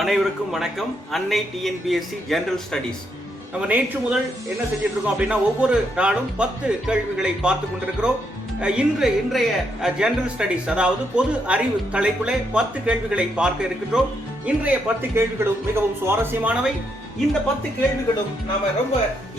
அனைவருக்கும் வணக்கம். அன்னை டிஎன்பிஎஸ்சி ஜெனரல் ஸ்டடீஸ். நம்ம நேற்று முதல் என்ன செஞ்சிட்டு இருக்கோம் அப்படின்னா, ஒவ்வொரு நாளும் 10 கேள்விகளை பார்த்து கொண்டிருக்கிறோம். இன்றைய ஜெனரல் ஸ்டடீஸ், அதாவது பொது அறிவு தலைப்புல 10 கேள்விகளை பார்க்க இருக்கின்றோம். இன்றைய 10 கேள்விகளும் மிகவும் சுவாரஸ்யமானவை. இந்த 10 கேள்விகளும் நாம ரொம்ப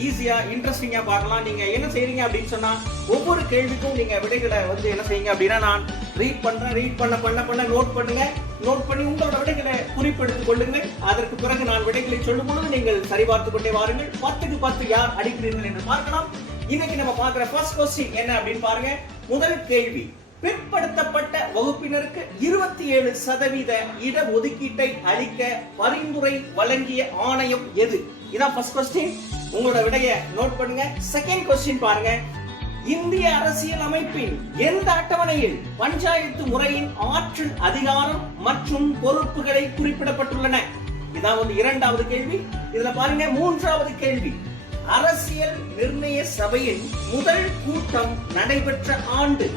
ஈஸியா இன்ட்ரெஸ்டிங்கா பார்க்கலாம். நீங்க என்ன செய்றீங்க அப்படின்னு சொன்னா, ஒவ்வொரு கேள்விக்கும் நீங்க விடைகளை என்ன செய்யுங்க அப்படின்னா, நான் ரீட் பண்ண நோட் பண்ணுங்க. நோட் பண்ணி உங்களோட விடைகளை குறிப்பெடுத்துக் கொள்ளுங்கள். அதற்கு பிறகு நான் விடைகளை சொல்லும் பொழுது நீங்கள் சரிபார்த்து கொண்டே வாருங்கள். 10க்கு 10 யார் அடிக்கிறீர்கள் என்று பார்க்கலாம். இன்னைக்கு நம்ம பார்க்கிற ஃபர்ஸ்ட் கொஸ்டின் என்ன அப்படின்னு பாருங்க. முதல் கேள்வி, பிற்படுத்தப்பட்ட வகுப்பினருக்கு 27% இட ஒதுக்கீட்டை அளிக்க பரிந்துரை வழங்கிய ஆணையம் எது? இதான் ஃபர்ஸ்ட் கொஸ்டின். உங்களோட விடையை நோட் பண்ணுங்க. செகண்ட் கொஸ்டின் பாருங்க. இந்திய அரசியல் அமைப்பின் எந்த அட்டவணையில் பஞ்சாயத்து முறையின் ஆற்றல், அதிகாரம் மற்றும் பொறுப்புகளை குறிப்பிடப்பட்டுள்ளன? இதான் இரண்டாவது கேள்வி. இதுல பாருங்க, மூன்றாவது கேள்வி, அரசியல் நிர்ணய சபையின் முதல் கூட்டம் நடைபெற்ற ஆண்டு?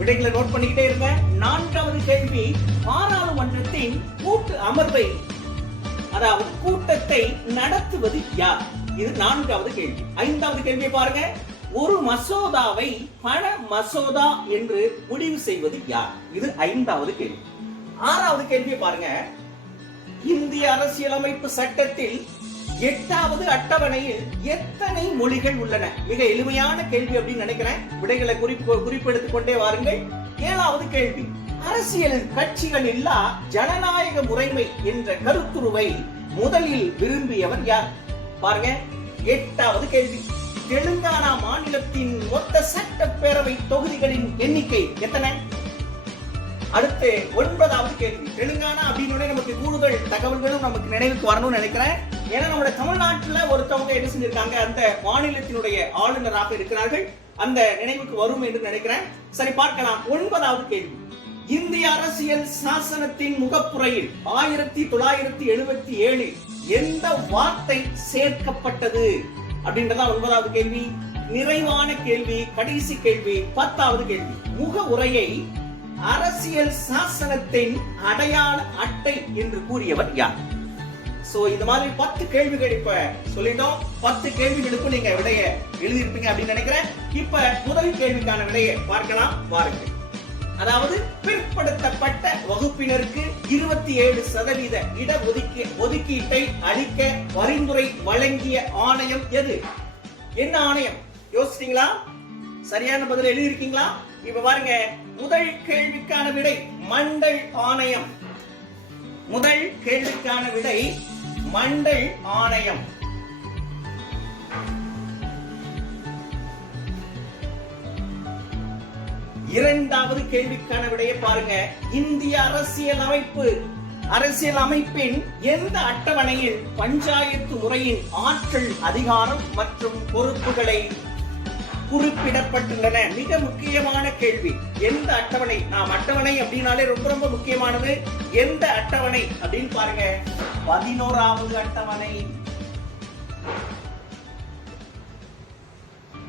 விடைகளை நோட் பண்ணிக்கிட்டே இருங்க. நான்காவது கேள்வி, பாராளுமன்றத்தின் கூட்டு அமர்வை, அதாவது கூட்டத்தை நடத்துவது யார்? இது நான்காவது கேள்வி. ஐந்தாவது கேள்வியை பாருங்க, ஒரு மசோதாவை பண மசோதா என்று முடிவு செய்வது யார்? இது ஐந்தாவது கேள்வி. ஆறாவது கேள்வியை பாருங்க, இந்திய அரசியலமைப்பு சட்டத்தில் 8வது அட்டவணையில் எத்தனை மொழிகள் உள்ளன? மிக எளிமையான கேள்வி அப்படின்னு நினைக்கிறேன். விடைகளை குறிப்பெடுத்துக் கொண்டே வாருங்கள். 7வது கேள்வி, அரசியல் கட்சிகள் இல்லா ஜனநாயக முறைமை என்ற கருத்துருவை முதலில் விரும்பியவர் யார்? பாருங்க. 8வது கேள்வி, தெலுங்கானா மாநிலத்தின் மொத்த சட்டப்பேரவை தொகுதிகளின் எண்ணிக்கை எத்தனை? அடுத்து 9வது கேள்வி, தெலுங்கானா அப்படின்னு நமக்கு கூடுதல் தகவல்களும் நமக்கு நினைவுக்கு வரணும்னு நினைக்கிறேன். ஏன்னா நம்முடைய தமிழ்நாட்டுல ஒருத்தவங்க என்ன செஞ்சிருக்காங்க, அந்த மாநிலத்தினுடைய ஆளுநராக இருக்கிறார்கள். அந்த நினைவுக்கு வரும் என்று நினைக்கிறேன். சரி, பார்க்கலாம். 9வது கேள்வி, இந்திய அரசியல் சாசனத்தின் முகப்புரையில் 1977 எந்த வார்த்தை சேர்க்கப்பட்டது அப்படின்றதா 9வது கேள்வி. நிறைவான கேள்வி, கடைசி கேள்வி, 10வது கேள்வி, முக உரையை அரசியல் சாசனத்தின் அடையாள அட்டை என்று கூறியவர் யார்? சோ இது மாதிரி 10 கேள்விகள் இப்ப சொல்லிட்டோம். 10 கேள்விகளுக்கு நீங்க விடைய எழுதியிருப்பீங்க அப்படின்னு நினைக்கிறேன். இப்ப முதல் கேள்விக்கான விடையை பார்க்கலாம் வாருங்கள். அதாவது, பிற்படுத்தப்பட்ட வகுப்பினருக்கு 27% இட ஒதுக்கீட்டை அளிக்க பரிந்துரை வழங்கிய ஆணையம் எது? என்ன ஆணையம்? யோசிச்சீங்களா? சரியான பதில் எழுதியிருக்கீங்களா? இப்ப பாருங்க, முதல் கேள்விக்கான விடை மண்டல் ஆணையம். முதல் கேள்விக்கான விடை மண்டல் ஆணையம். இரண்டாவது கேள்விக்கான விடையை பாருங்க. இந்திய அரசியல் அமைப்பின் எந்த அட்டவணையில் பஞ்சாயத்து முறையின் ஆற்றல், அதிகாரம் மற்றும் பொறுப்புகளை குறிப்பிடப்பட்டுள்ளன? மிக முக்கியமான கேள்வி. எந்த அட்டவணை? நாம் அட்டவணை அப்படின்னாலே ரொம்ப ரொம்ப முக்கியமானது. எந்த அட்டவணை அப்படின்னு பாருங்க. 11வது அட்டவணை.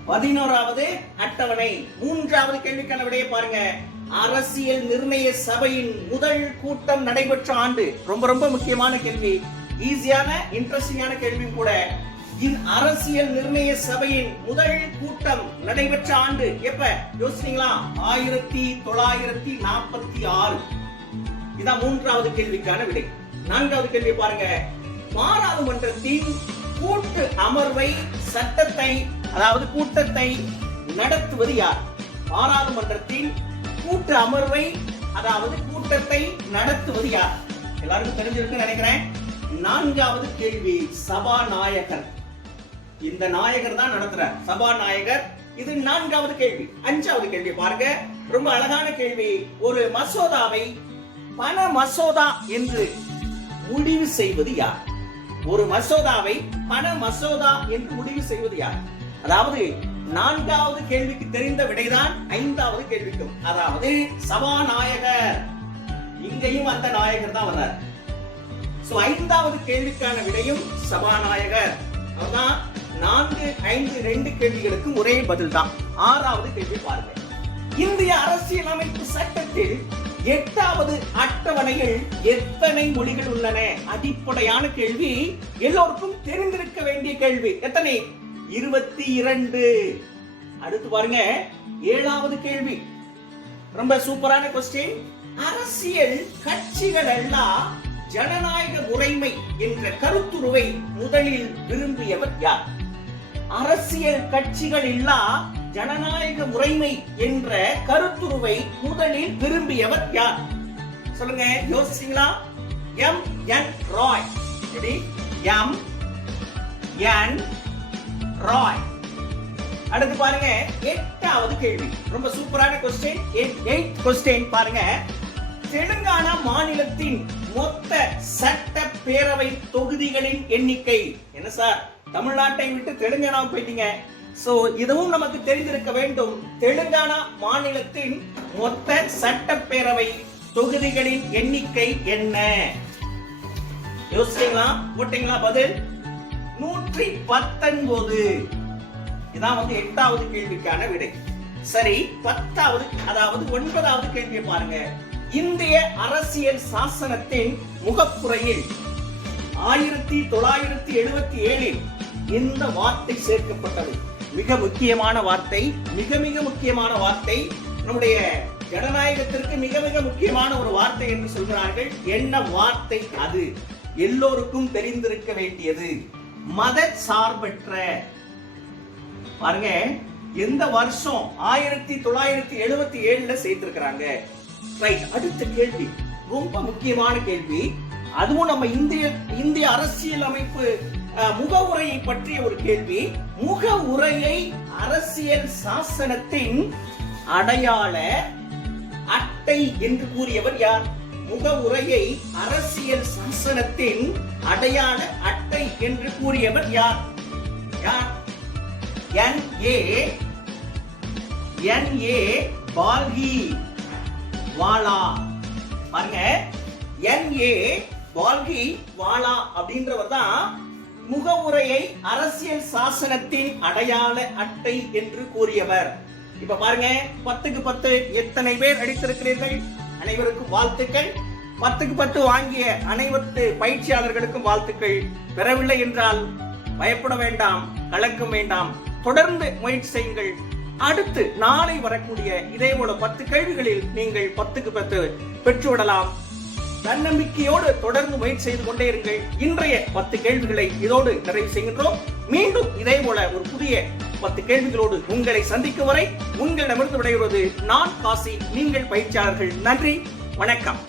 11வது அட்டவணை. மூன்றாவது கேள்விக்கான விடையை பாருங்க. அரசியல் நிர்ணய சபையின் முதல் கூட்டம் நடைபெற்ற ஆண்டு. ரொம்ப ரொம்ப முக்கியமான கேள்வி. ஈஸியான இன்ட்ரெஸ்டிங்கான கேள்வியும் கூட. அரசியல் நிர்ணய சபையின் முதல் கூட்டம் நடைபெற்ற ஆண்டு எப்ப? யோசிச்சீங்களா? 1946. இதான் மூன்றாவது கேள்விக்கான விடை. நான்காவது கேள்வி பாருங்க. பாராளுமன்றத்தின் கூட்டு அமர்வை, சட்டத்தை, அதாவது கூட்டத்தை நடத்துவது யார்? பாராளுமன்றத்தின் கூட்டு அமர்வை, அதாவது கூட்டத்தை நடத்துவது யார்? எல்லாருக்கும் தெரிஞ்சிருக்குன்னு நினைக்கிறேன். நான்காவது கேள்வி, சபாநாயகர். இந்த நாயகர் தான் நடத்துறார், சபாநாயகர். இது நான்காவது கேள்வி. 5வது கேள்வி பாருங்க. ரொம்ப அழகான கேள்வி. ஒரு மசோதாவை பண மசோதா என்று முடிவு செய்வது யார்? ஒரு மசோதாவை பண மசோதா என்று முடிவு செய்வது யார்? அதாவது 4வது கேள்விக்கு தெரிந்த விடைதான் 5வது கேள்விக்கும். அதாவது சபாநாயகர். இங்கேயும் அந்த நாயகர் தான் வர்றார். சோ 5வது கேள்விக்கான விடையும் சபாநாயகர். அதான் 4, 5, 2 கேள்விகளுக்கும் ஒரே பதில் தான். 6வது கேள்வி பாருங்க. இந்திய அரசியலமைப்பு சட்டத்தில் 8வது அட்டவணையில் எத்தனை மொழிகள் உள்ளன? அடிப்படையான கேள்வி, எல்லோருக்கும் தெரிந்திருக்க வேண்டிய கேள்வி. எத்தனை? 22. அடுத்து பாருங்க 7வது கேள்வி, ரொம்ப சூப்பரான கொஸ்டின். அரசியல் கட்சிகள் எல்லாம் ஜனநாயக முறைமை என்ற கருத்துருவை முதலில் விரும்பியவர் யார்? அரசியல் கட்சிகள் எல்லாம் ஜனநாயக முறைமை என்ற கருத்துருவை முதலில் விரும்பியவர் யார்? சொல்லுங்க, யோசிச்சீங்களா? M.N. ராய். M.N. ராய். அடுத்து பாருங்க 8வது கேள்வி, ரொம்ப சூப்பரான கொஸ்டின். 8th கொஸ்டின் பாருங்க. தெலுங்கானா மாநிலத்தின் மொத்த சட்டப்பேரவை தொகுதிகளின் எண்ணிக்கை என்ன சார்? தமிழ்நாட்டை விட்டு தெலுங்கானா போயிட்டீங்க. சோ இதுவும் நமக்கு தெரிந்திருக்க வேண்டும். தெலுங்கானா மாநிலத்தின் மொத்த சட்டப்பேரவை தொகுதிகளின் எண்ணிக்கை என்ன? யோசிச்சீங்களா? போட்டீங்களா பதில்? 119. இதான் 8வது கேள்விக்கான விடை. சரி, 10வது அதாவது 9வது கேள்வியை பாருங்க. இந்திய அரசியல் சாசனத்தின் முகப்புரையில் 1977 இந்த வார்த்தை சேர்க்கப்பட்டது. மிக முக்கியமான வார்த்தை, மிக மிக முக்கியமான வார்த்தை. நம்முடைய ஜனநாயகத்திற்கு மிக மிக முக்கியமான ஒரு வார்த்தை என்று சொல்கிறார்கள். என்ன வார்த்தை அது? எல்லோருக்கும் தெரிந்திருக்க வேண்டியது. மத சார்பற்ற. பாருங்க, எந்த வருஷம்? 1977 சேர்த்திருக்கிறாங்க. ரைட். அடுத்த கேள்வி ரொம்ப முக்கியமான கேள்வி. அதுவும் நம்ம இந்திய அரசியல் அமைப்பு முகவுரையை பற்றிய ஒரு கேள்வி. முகவுரையை அரசியல் சாசனத்தின் அடையாள அட்டை என்று கூறியவர் யார்? முகவுரையை அரசியல் சாசனத்தின் அடையாள அட்டை என்று கூறியவர் யார்? N.A. பால்கி வாலா. பாருங்க, N.A. பால்கி வாலா அப்படின்றவர் தான் முகவுரையை அரசியல் சாசனத்தின் அடையாள அட்டை என்று கூறியவர். இப்ப பாருங்க, 10க்கு 10 எத்தனை பேர் அடித்திருக்கிறீர்கள்? அனைவருக்கும் வாழ்த்துக்கள். 10க்கு 10 வாங்கிய அனைத்து பயிற்சியாளர்களுக்கும் வாழ்த்துக்கள். பெறவில்லை என்றால் பயப்பட வேண்டாம், கலக்கம் வேண்டாம், தொடர்ந்து முயற்சி செய்யுங்கள். அடுத்து நாளை வரக்கூடிய இதே போல 10 கேள்விகளில் நீங்கள் 10க்கு 10 பெற்றுவிடலாம். தன்னம்பிக்கையோடு தொடர்ந்து முயற்சி செய்து கொண்டே இருங்கள். இன்றைய 10 கேள்விகளை இதோடு நிறைவு செய்கின்றோம். மீண்டும் இதே போல ஒரு புதிய 10 கேள்விகளோடு உங்களை சந்திக்கும் வரை உங்களிடமிருந்து விடைபெறுவது நான் காசி, நீங்கள் பயிற்சியாளர்கள். நன்றி, வணக்கம்.